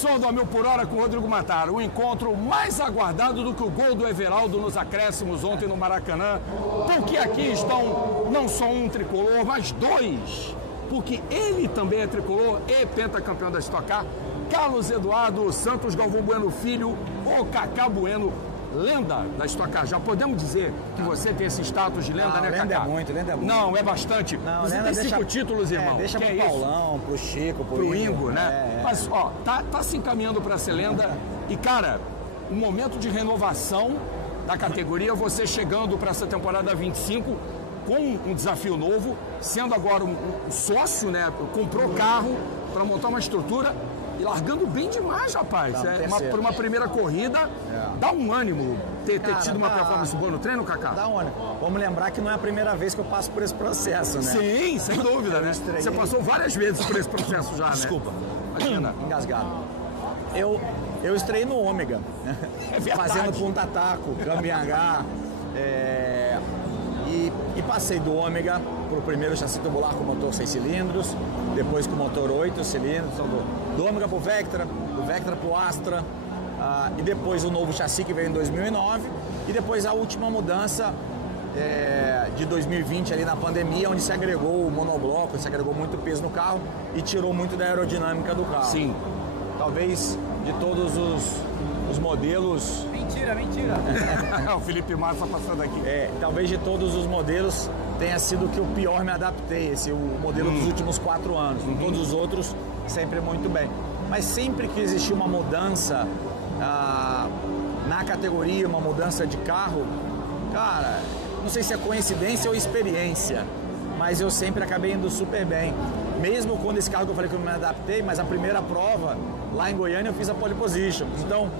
som do A Mil por Hora com o Rodrigo Mataro. O encontro mais aguardado do que o gol do Everaldo nos acréscimos ontem no Maracanã. Porque aqui estão não só um tricolor, mas dois. Porque ele também é tricolor e pentacampeão da Stock Car. Carlos Eduardo Santos Galvão Bueno Filho, o Cacá Bueno, lenda da Stock Car. Já podemos dizer que você tem esse status de lenda, né, Cacá? Lenda é muito, lenda é muito. Não, é bastante. Não, você tem 5 títulos, irmão. Deixa que pro é Paulão, isso? pro Chico, pro Ingo, né? Mas, ó, tá se encaminhando para ser lenda. E, cara, um momento de renovação da categoria, você chegando para essa temporada 25 com um desafio novo, sendo agora um sócio, né? Comprou carro para montar uma estrutura e largando bem demais, rapaz. Por uma primeira corrida, dá um ânimo ter tido uma performance boa no treino, Cacá? Dá um ânimo. Vamos lembrar que não é a primeira vez que eu passo por esse processo, né? Sim, sem dúvida, né? Você passou várias vezes por esse processo já, Desculpa. Né? Imagina. Engasgado. Eu estreiei no Ômega, fazendo ponta-taco, câmbio em H, e passei do Ômega para o primeiro chassi tubular com motor 6 cilindros, depois com motor 8 cilindros, então do Ômega para o Vectra, do Vectra para o Astra, e depois o novo chassi que veio em 2009, e depois a última mudança de 2020 ali na pandemia, onde se agregou o monobloco, se agregou muito peso no carro e tirou muito da aerodinâmica do carro. Sim. Talvez de todos os modelos... Mentira. O Felipe Massa passando aqui. Talvez de todos os modelos tenha sido o que eu pior me adaptei, o modelo dos últimos 4 anos. Todos os outros, sempre muito bem. Mas sempre que existiu uma mudança na categoria, uma mudança de carro, cara, não sei se é coincidência ou experiência, mas eu sempre acabei indo super bem. Mesmo quando esse carro que eu falei que eu me adaptei, mas a primeira prova, lá em Goiânia, eu fiz a pole position. Então,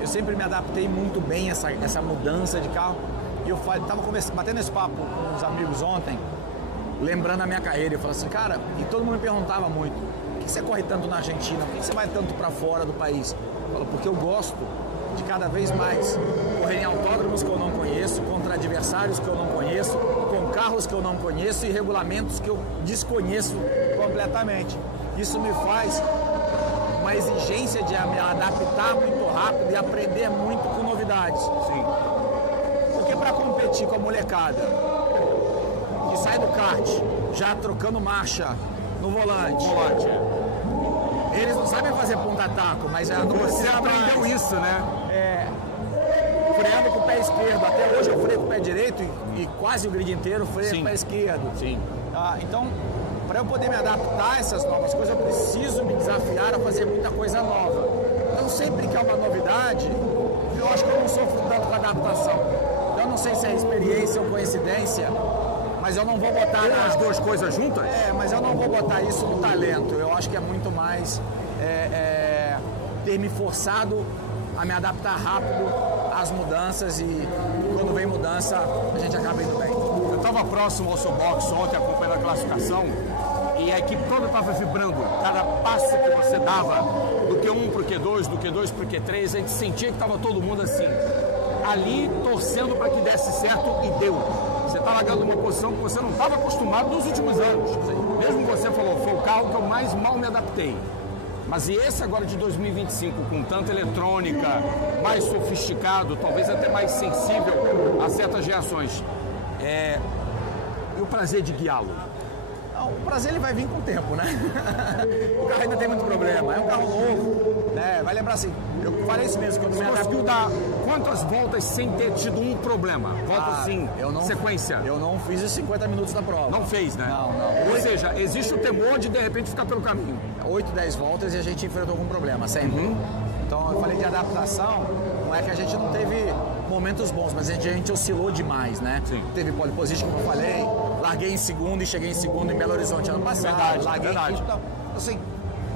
eu sempre me adaptei muito bem a essa mudança de carro. E eu estava batendo esse papo com uns amigos ontem, lembrando a minha carreira. Eu falei assim, cara, e todo mundo me perguntava muito, por que você corre tanto na Argentina? Por que você vai tanto para fora do país? Eu falo, porque eu gosto de cada vez mais correr em autódromos que eu não conheço, contra adversários que eu não conheço, com carros que eu não conheço e regulamentos que eu desconheço completamente. Isso me faz uma exigência de me adaptar muito rápido e aprender muito com novidades. Sim. Porque para competir com a molecada que sai do kart já trocando marcha no volante, eles não sabem fazer ponta-taco, mas você aprendeu isso, né? Freando com o pé esquerdo. Até hoje eu freio com o pé direito e quase o grid inteiro freio com o pé esquerdo. Sim. Então, para eu poder me adaptar a essas novas coisas, eu preciso me desafiar a fazer muita coisa nova. Então, sempre que é uma novidade, eu acho que eu não sofro tanto com a adaptação. Eu não sei se é experiência ou coincidência, mas eu não vou botar as duas coisas juntas? Mas eu não vou botar isso no talento. Eu acho que é muito mais ter me forçado a me adaptar rápido às mudanças, e quando vem mudança a gente acaba indo bem. Eu estava próximo ao seu box ontem, acompanhando a classificação, e a equipe toda estava vibrando. Cada passo que você dava, do Q1 para o Q2, do Q2 para o Q3, a gente sentia que estava todo mundo assim, ali torcendo para que desse certo, e deu. Você está largando uma posição que você não estava acostumado nos últimos anos. Mesmo você falou, foi o carro que eu mais mal me adaptei. Mas e esse agora de 2025, com tanta eletrônica, mais sofisticado, talvez até mais sensível a certas reações, e o prazer de guiá-lo? O prazer ele vai vir com o tempo, né? O carro ainda tem muito problema, é um carro novo, né? Vai lembrar assim, eu falei isso mesmo, que eu não me conseguiu dar quantas voltas sem ter tido um problema? Volta assim, sequência? Eu não fiz os 50 minutos da prova. Não fez, né? Não. Ou seja, existe o temor de repente ficar pelo caminho. 8, 10 voltas e a gente enfrentou algum problema, sempre. Então eu falei de adaptação, não é que a gente não teve momentos bons, mas a gente oscilou demais, né? Sim. Teve pole position, como eu falei, larguei em segundo e cheguei em segundo em Belo Horizonte ano passado. Larguei em quinto, então, assim,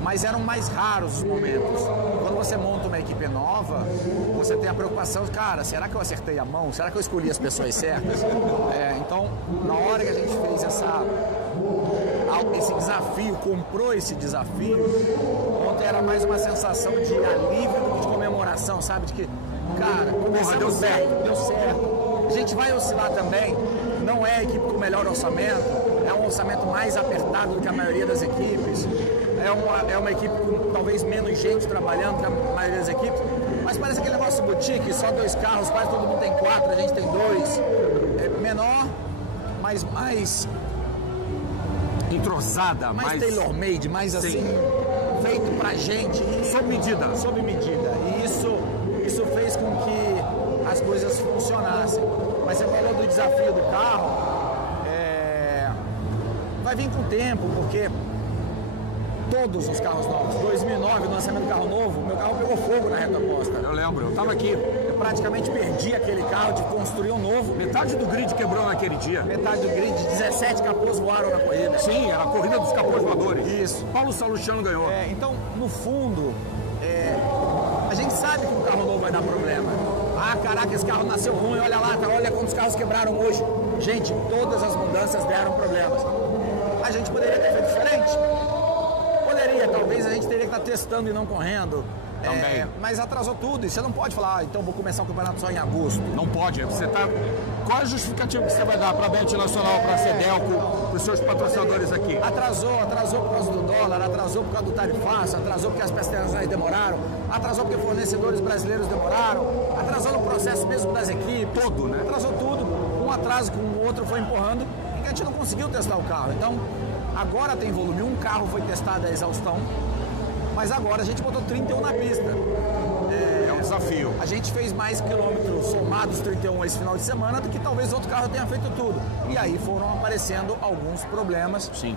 mas eram mais raros os momentos. Quando você monta uma equipe nova, você tem a preocupação, cara, será que eu acertei a mão? Será que eu escolhi as pessoas certas? Então, na hora que a gente fez esse desafio, comprou esse desafio, ontem era mais uma sensação de alívio do que de comemoração, sabe? De que, cara, deu certo. A gente vai oscilar também, não é a equipe com o melhor orçamento, é um orçamento mais apertado do que a maioria das equipes. é uma equipe com talvez menos gente trabalhando que a maioria das equipes, mas parece aquele negócio boutique, só 2 carros, quase todo mundo tem 4, a gente tem 2. É menor, mas mais entrosada, mais tailor-made, mais assim, feito pra gente. Sob medida. Sob medida. E isso fez com que as coisas funcionassem. Mas você falou do desafio do carro, vai vir com o tempo, porque todos os carros novos, 2009, no lançamento do carro novo, meu carro pegou fogo na reta oposta. Eu lembro, eu tava aqui. Eu praticamente perdi aquele carro de construir um novo. Metade do grid quebrou naquele dia. Metade do grid, 17 capôs voaram na corrida. Sim, era a corrida dos capôs voadores. Isso. Paulo Salustiano ganhou. Então, no fundo, a gente sabe que um carro novo vai dar problema. Ah, caraca, esse carro nasceu ruim, olha lá, olha quantos carros quebraram hoje. Gente, todas as mudanças deram problemas. A gente poderia ter feito diferente? Poderia, talvez a gente teria que estar testando e não correndo. Mas atrasou tudo, e você não pode falar, então vou começar o campeonato só em agosto. Não pode, você tá... Qual é a justificativa que você vai dar para a Bet Nacional, para a Cedelco, para os seus patrocinadores aqui? Atrasou por causa do dólar, atrasou por causa do tarifaço, atrasou porque as peças internacionais demoraram, atrasou porque fornecedores brasileiros demoraram, atrasou no processo mesmo das equipes. Todo, né? Atrasou tudo, um atraso com o outro foi empurrando, e a gente não conseguiu testar o carro. Então, agora tem volume, um carro foi testado a exaustão, mas agora a gente botou 31 na pista. É um desafio. A gente fez mais quilômetros somados 31 esse final de semana do que talvez outro carro tenha feito tudo. E aí foram aparecendo alguns problemas. Sim.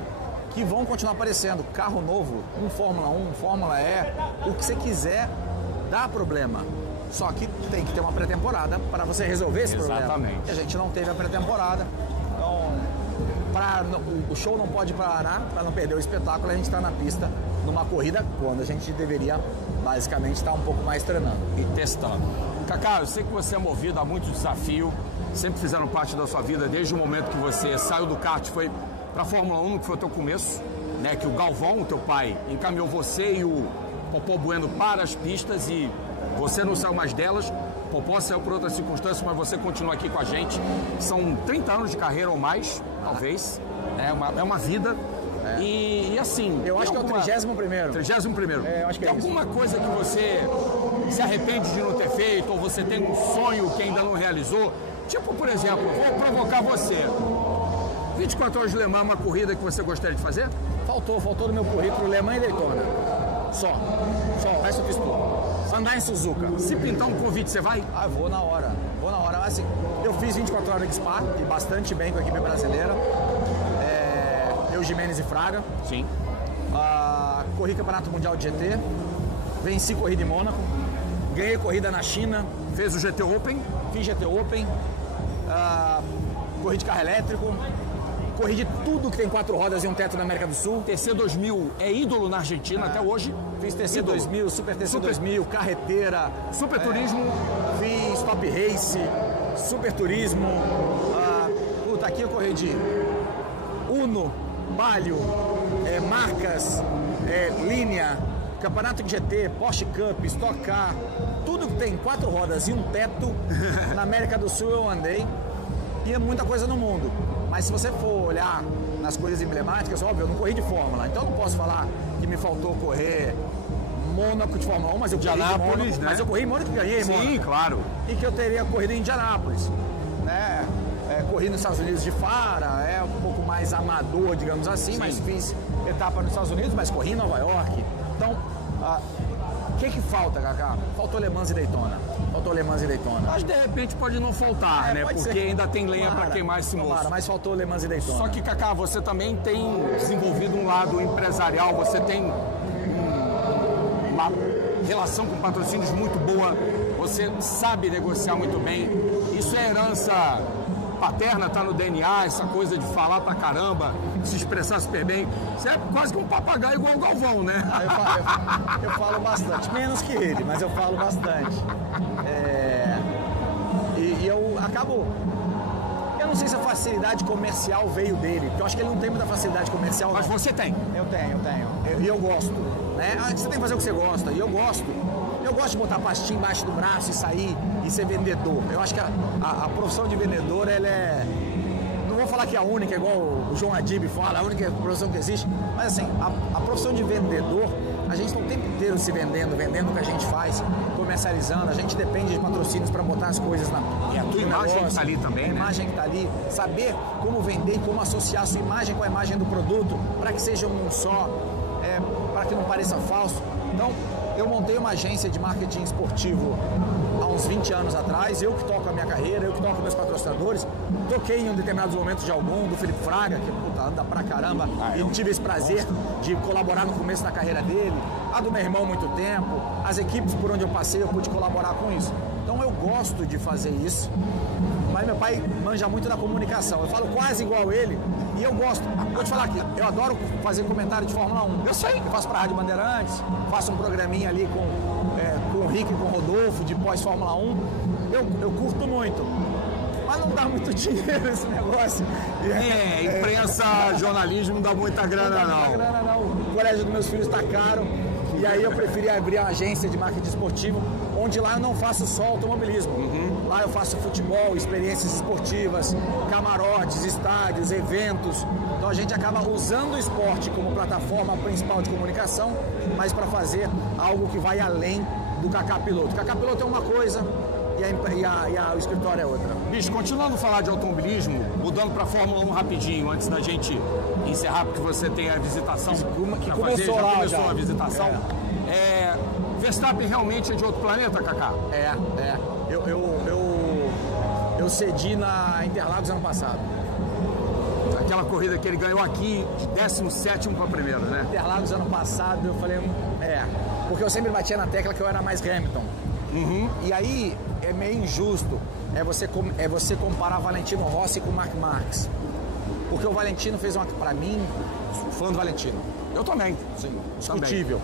Que vão continuar aparecendo. Carro novo, um Fórmula 1, Fórmula E, o que você quiser, dá problema. Só que tem que ter uma pré-temporada para você resolver esse problema. Exatamente. E a gente não teve a pré-temporada. Então, o show não pode parar para não perder o espetáculo. A gente está na pista numa corrida quando a gente deveria basicamente estar um pouco mais treinando e testando. Cacá, eu sei que você é movido a muito desafio, sempre fizeram parte da sua vida desde o momento que você saiu do kart, foi para a Fórmula 1, que foi o teu começo, né? Que o Galvão, teu pai, encaminhou você e o Popó Bueno para as pistas e você não saiu mais delas. Popó saiu por outras circunstâncias, mas você continua aqui com a gente. São 30 anos de carreira ou mais, talvez. É uma vida. E assim... Eu acho que é o 31º. 31º. Eu acho que é isso. Tem alguma coisa que você se arrepende de não ter feito, ou você tem um sonho que ainda não realizou? Tipo, por exemplo, vou provocar você. 24 horas de Le Mans, uma corrida que você gostaria de fazer? Faltou no meu currículo Le Mans e Daytona. Só, o resto eu fiz tudo. Andar em Suzuka. Se pintar um convite, você vai? Vou na hora. Assim, eu fiz 24 horas de Spa, e bastante bem com a equipe brasileira. Eu, Jimenez e Fraga. Sim. Corri Campeonato Mundial de GT. Venci corrida em Mônaco. Ganhei corrida na China. Fez o GT Open? Fiz GT Open. Corri de carro elétrico. Corri de tudo que tem 4 rodas e um teto na América do Sul. TC 2000 é ídolo na Argentina até hoje. Fiz TC 2000, Super TC 2000, carreteira. Super Turismo. Fiz Top Race, Super Turismo. Aqui eu corri de Uno, Palio, marcas, linha, Campeonato de GT, Porsche Cup, Stock Car. Tudo que tem 4 rodas e um teto na América do Sul eu andei. E é muita coisa no mundo. Mas se você for olhar nas coisas emblemáticas, óbvio, eu não corri de Fórmula, então eu não posso falar que me faltou correr Mônaco de Fórmula 1, mas eu corri de Mônaco, né? Mas eu corri em Mônaco e ganhei em Mônaco. Sim, claro. E que eu teria corrido em Indianápolis, né? Corri nos Estados Unidos de Fara, um pouco mais amador, digamos assim, sim. Mas fiz etapa nos Estados Unidos, mas corri em Nova York. Então, o que falta, Cacá? Faltou Le Mans e Daytona. Mas de repente pode não faltar, né? Porque ser. Ainda tem lenha para queimar esse moço. Mas faltou Le Mans e Daytona. Só que, Cacá, você também tem desenvolvido um lado empresarial, você tem uma relação com patrocínios muito boa, você sabe negociar muito bem. Isso é herança paterna, tá no DNA, essa coisa de falar pra caramba, se expressar super bem. Você é quase que um papagaio igual o Galvão, né? Eu falo bastante, menos que ele, mas eu falo bastante. E eu acabo... Eu não sei se a facilidade comercial veio dele, porque eu acho que ele não tem muita facilidade comercial. Mas não. Você tem? Eu tenho. E eu gosto, né? Você tem que fazer o que você gosta, e eu gosto. Eu gosto de botar a pastinha embaixo do braço e sair e ser vendedor. Eu acho que a profissão de vendedor, ela não vou falar que é a única, igual o João Adib fala, a única profissão que existe, mas assim, a profissão de vendedor, a gente está o tempo inteiro se vendendo o que a gente faz, comercializando, a gente depende de patrocínios para botar as coisas na E a tua imagem que está ali também, a imagem que está ali, saber como vender e como associar a sua imagem com a imagem do produto, para que seja um só, para que não pareça falso. Então, eu montei uma agência de marketing esportivo há uns 20 anos atrás, eu que toco a minha carreira, eu que toco meus patrocinadores, toquei em determinados momentos de algum, do Felipe Fraga, que puta, anda pra caramba, e tive esse prazer de colaborar no começo da carreira dele, a do meu irmão há muito tempo, as equipes por onde eu passei, eu pude colaborar com isso. Então eu gosto de fazer isso, mas meu pai manja muito da comunicação, eu falo quase igual ele, e eu gosto. Vou te falar aqui, eu adoro fazer comentário de Fórmula 1. Eu sei, eu faço pra Rádio Bandeirantes, faço um programinha ali com o Rico e com o Rodolfo, de pós-Fórmula 1. Eu curto muito. Mas não dá muito dinheiro esse negócio. Imprensa, jornalismo não dá muita grana, não. Muita grana, não. O colégio dos meus filhos está caro. E aí eu preferi abrir uma agência de marketing esportivo, onde lá eu não faço só automobilismo. Lá eu faço futebol, experiências esportivas, camarotes, estádios, eventos. Então a gente acaba usando o esporte como plataforma principal de comunicação, mas para fazer algo que vai além do Kaká Piloto. O Kaká Piloto é uma coisa e o escritório é outra. Bicho, continuando a falar de automobilismo, mudando para a Fórmula 1 rapidinho, antes da gente encerrar, porque você tem a visitação que para fazer, já começou a visitação. É. Verstappen realmente é de outro planeta, Kaká? Eu cedi na Interlagos ano passado. Aquela corrida que ele ganhou aqui, de 17º para a primeira, né? Interlagos ano passado, eu falei, porque eu sempre batia na tecla que eu era mais Hamilton. E aí é meio injusto você comparar Valentino Rossi com o Marc Marquez, porque o Valentino fez pra mim, fã do Valentino, eu também, sim, discutível.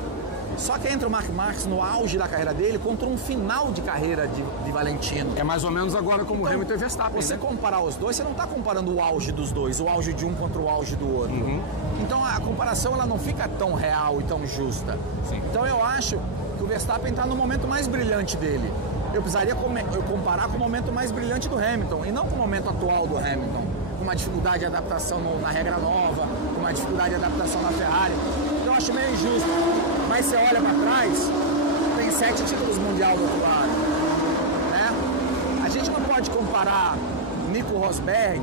Só que entra o Marc Marquez no auge da carreira dele contra um final de carreira de Valentino. É mais ou menos agora como o Hamilton e Verstappen. Você comparar os dois, você não está comparando o auge dos dois, o auge de um contra o auge do outro. Então a comparação ela não fica tão real e tão justa. Sim. Então eu acho que o Verstappen está no momento mais brilhante dele. Eu precisaria comparar com o momento mais brilhante do Hamilton e não com o momento atual do Hamilton, com uma dificuldade de adaptação na regra nova, com uma dificuldade de adaptação na Ferrari. Então eu acho meio injusto. Mas você olha para trás, tem 7 títulos mundial do outro lado, né? A gente não pode comparar Nico Rosberg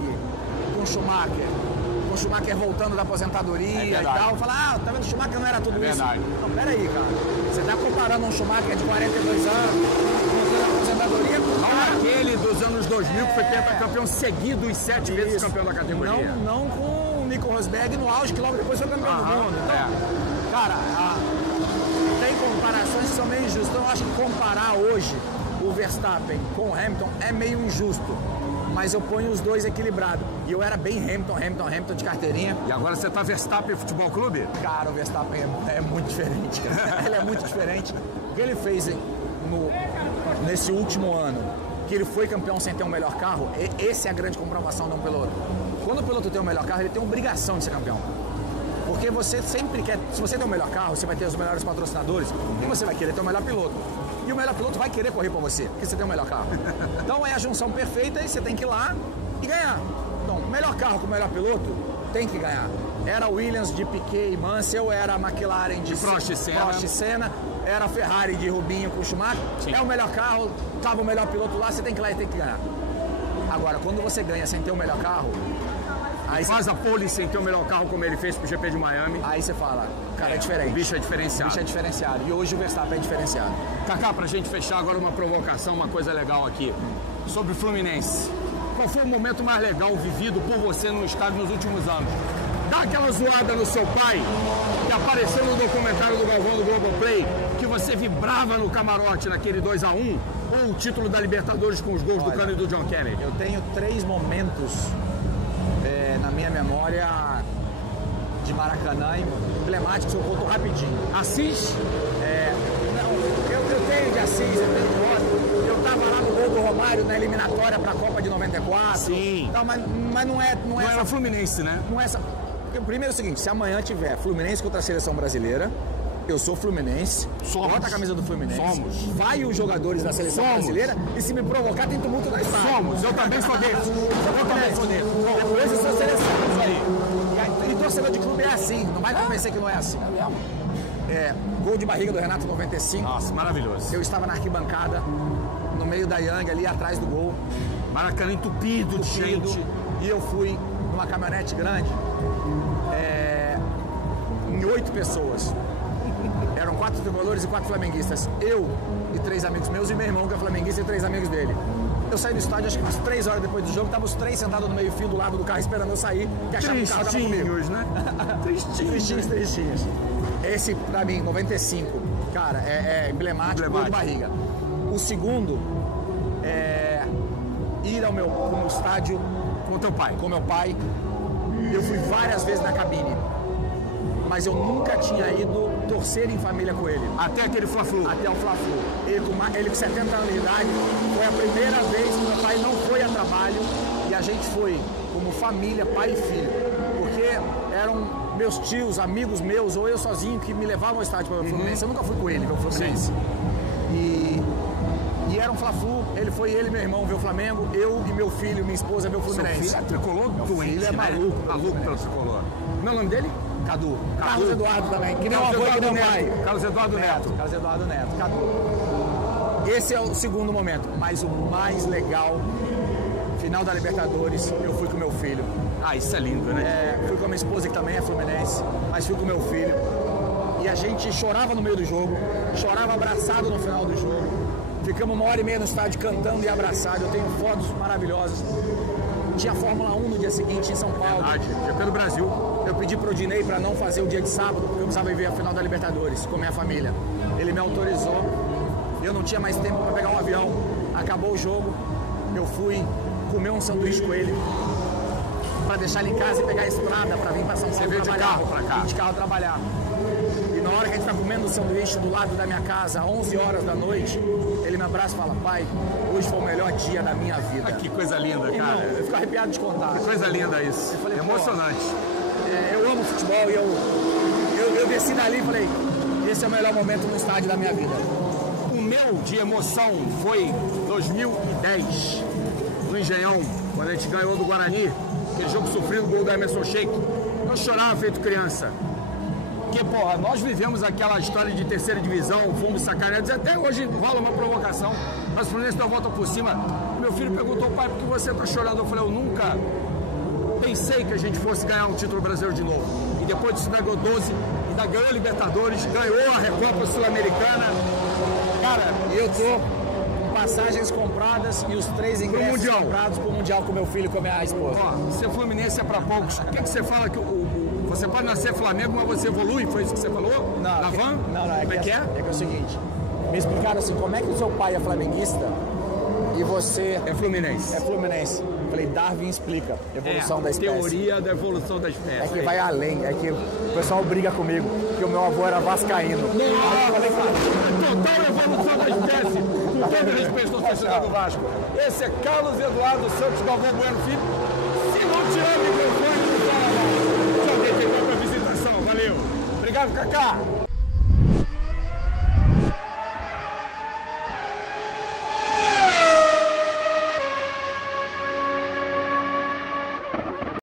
com Schumacher. Com Schumacher voltando da aposentadoria e tal, falar, tá vendo, Schumacher não era tudo isso. Não, peraí, cara. Você tá comparando um Schumacher de 42 anos, voltando da aposentadoria com não aquele dos anos 2000 que foi campeão seguido e 7 vezes campeão da categoria. Não com o Nico Rosberg no auge, que logo depois foi campeão do mundo. Então, cara, tem comparações que são meio injustas. Então eu acho que comparar hoje o Verstappen com o Hamilton é meio injusto. Mas eu ponho os dois equilibrados. E eu era bem Hamilton de carteirinha. E agora você tá Verstappen Futebol Clube? Cara, o Verstappen é muito diferente. Ele é muito diferente. O que ele fez nesse último ano, que ele foi campeão sem ter um melhor carro, essa é a grande comprovação de um piloto. Quando o piloto tem o melhor carro, ele tem obrigação de ser campeão. Porque você sempre quer, se você tem o melhor carro, você vai ter os melhores patrocinadores e você vai querer ter o melhor piloto. E o melhor piloto vai querer correr pra você, porque você tem o melhor carro. Então é a junção perfeita e você tem que ir lá e ganhar. Então, o melhor carro com o melhor piloto tem que ganhar. Era a Williams de Piquet e Mansell, era a McLaren de Prost e Senna, era a Ferrari de Rubinho com Schumacher. Sim. É o melhor carro, tava o melhor piloto lá, você tem que ir lá e tem que ganhar. Agora, quando você ganha sem ter o melhor carro, aí faz a pole sem ter o melhor carro como ele fez pro GP de Miami. Aí você fala, cara, é diferente. O bicho é diferenciado. O bicho é diferenciado. E hoje o Verstappen é diferenciado. Kaká, pra gente fechar agora uma provocação, uma coisa legal aqui. Sobre o Fluminense. Qual foi o momento mais legal vivido por você no estádio nos últimos anos? Dá aquela zoada no seu pai, que apareceu no documentário do Galvão do Globoplay, que você vibrava no camarote naquele 2-1, ou o título da Libertadores com os gols do Cano e do John Kennedy? Eu tenho 3 momentos na minha memória de Maracanã emblemáticos, eu conto rapidinho. Assis? Eu tenho de Assis, eu tenho de Rosa. Eu tava lá no gol do Romário na eliminatória pra Copa de 94. Sim. Então, mas não era Fluminense, né? Não é essa. Primeiro é o seguinte, se amanhã tiver Fluminense contra a seleção brasileira, eu sou fluminense, bota a camisa do Fluminense, vai os jogadores da seleção brasileira e se me provocar tem tumulto na estádio. Eu também sou desse. Eu também sou desse. Depois torcedor de clube é assim, não vai convencer que não é assim. É mesmo? Gol de barriga do Renato 95. Nossa, maravilhoso. Eu estava na arquibancada, no meio da Yang, ali atrás do gol. Maracanã entupido de gente. E eu fui numa caminhonete grande, em 8 pessoas. Eram 4 tricolores e 4 flamenguistas. Eu e 3 amigos meus e meu irmão, que é flamenguista, e 3 amigos dele. Eu saí do estádio, acho que umas 3 horas depois do jogo, estavam os 3 sentados no meio-fio do lado do carro esperando eu sair, que achavam que o carro tava comigo. Né? Tristinhos. Esse, pra mim, 95, cara, é emblemático, gol de barriga. O segundo é ir ao meu estádio com teu pai. Com meu pai. Eu fui várias vezes na cabine, mas eu nunca tinha ido torcer em família com ele. Até aquele Fla-Flu. Até o Fla-Flu. Ele com 70 anos de idade, foi a primeira vez que meu pai não foi a trabalho e a gente foi como família, pai e filho. Porque eram meus tios, amigos meus, ou eu sozinho, que me levavam ao estádio para ver o Fluminense. Eu nunca fui com ele ver o Fluminense. E era um Fla-Flu, ele e meu irmão ver o Flamengo, eu e meu filho, minha esposa ver o Fluminense. Seu filho é tricolor doente, filho é maluco. Maluco pelo tricolor. Meu nome dele? Cadu. Carlos Eduardo também, que nem o avô e que nem o pai. Carlos Eduardo Neto. Carlos Eduardo Neto, Cadu. Esse é o segundo momento, mas o mais legal, final da Libertadores, eu fui com meu filho. Ah, isso é lindo, né? Fui com a minha esposa, que também é fluminense, mas fui com meu filho. E a gente chorava no meio do jogo, chorava abraçado no final do jogo. Ficamos 1h30 no estádio cantando e abraçado. Eu tenho fotos maravilhosas. Tinha Fórmula 1 no dia seguinte em São Paulo. Verdade, GP do Brasil. Eu pedi pro Dinei para não fazer o dia de sábado, porque eu precisava ir ver a final da Libertadores com minha família. Ele me autorizou. Eu não tinha mais tempo para pegar um avião. Acabou o jogo. Eu fui comer um sanduíche com ele para deixar ele em casa e pegar a estrada para vir para São Paulo trabalhar. De carro para cá? Vim de carro trabalhar. E na hora que a gente tá comendo o sanduíche do lado da minha casa, 11 horas da noite, ele me abraça e fala: pai, hoje foi o melhor dia da minha vida. Que coisa linda, cara. Irmão, eu fico arrepiado de contar. Que coisa linda isso. Eu falei, emocionante. Eu amo futebol e eu desci dali e falei: esse é o melhor momento no estádio da minha vida. O meu de emoção foi 2010, no Engenhão, quando a gente ganhou do Guarani, aquele jogo sofrido, o gol do Emerson Sheik. Eu chorava feito criança. Porque, porra, nós vivemos aquela história de terceira divisão, fomos sacaneados, até hoje rola uma provocação, mas o Fluminense dá a volta por cima. Meu filho perguntou: pai, por que você tá chorando? Eu falei: eu nunca pensei que a gente fosse ganhar um título brasileiro de novo. E depois disso ganhou 12, ainda ganhou a Libertadores, ganhou a Recopa Sul-Americana. Cara, eu tô com passagens compradas e os 3 ingressos comprados pro Mundial com meu filho e com a minha esposa. Ó, ser Fluminense é pra poucos. O que você fala que você pode nascer Flamengo, mas você evolui? Foi isso que você falou? Não, na van? Não, como é que é? É que é o seguinte, me explicaram assim: como é que o seu pai é flamenguista e você é fluminense? É fluminense. Eu falei: Darwin explica a evolução da espécie. Teoria da evolução da espécie. É que vai além, é que o pessoal briga comigo, que o meu avô era vascaíno. Total evolução da espécie, com todo respeito ao torcedor do Vasco. Esse é Carlos Eduardo Santos Galvão Bueno Filho. Se não tirar o microfone, não fala mais. Só quem tem para visitação. Valeu. Obrigado, Cacá.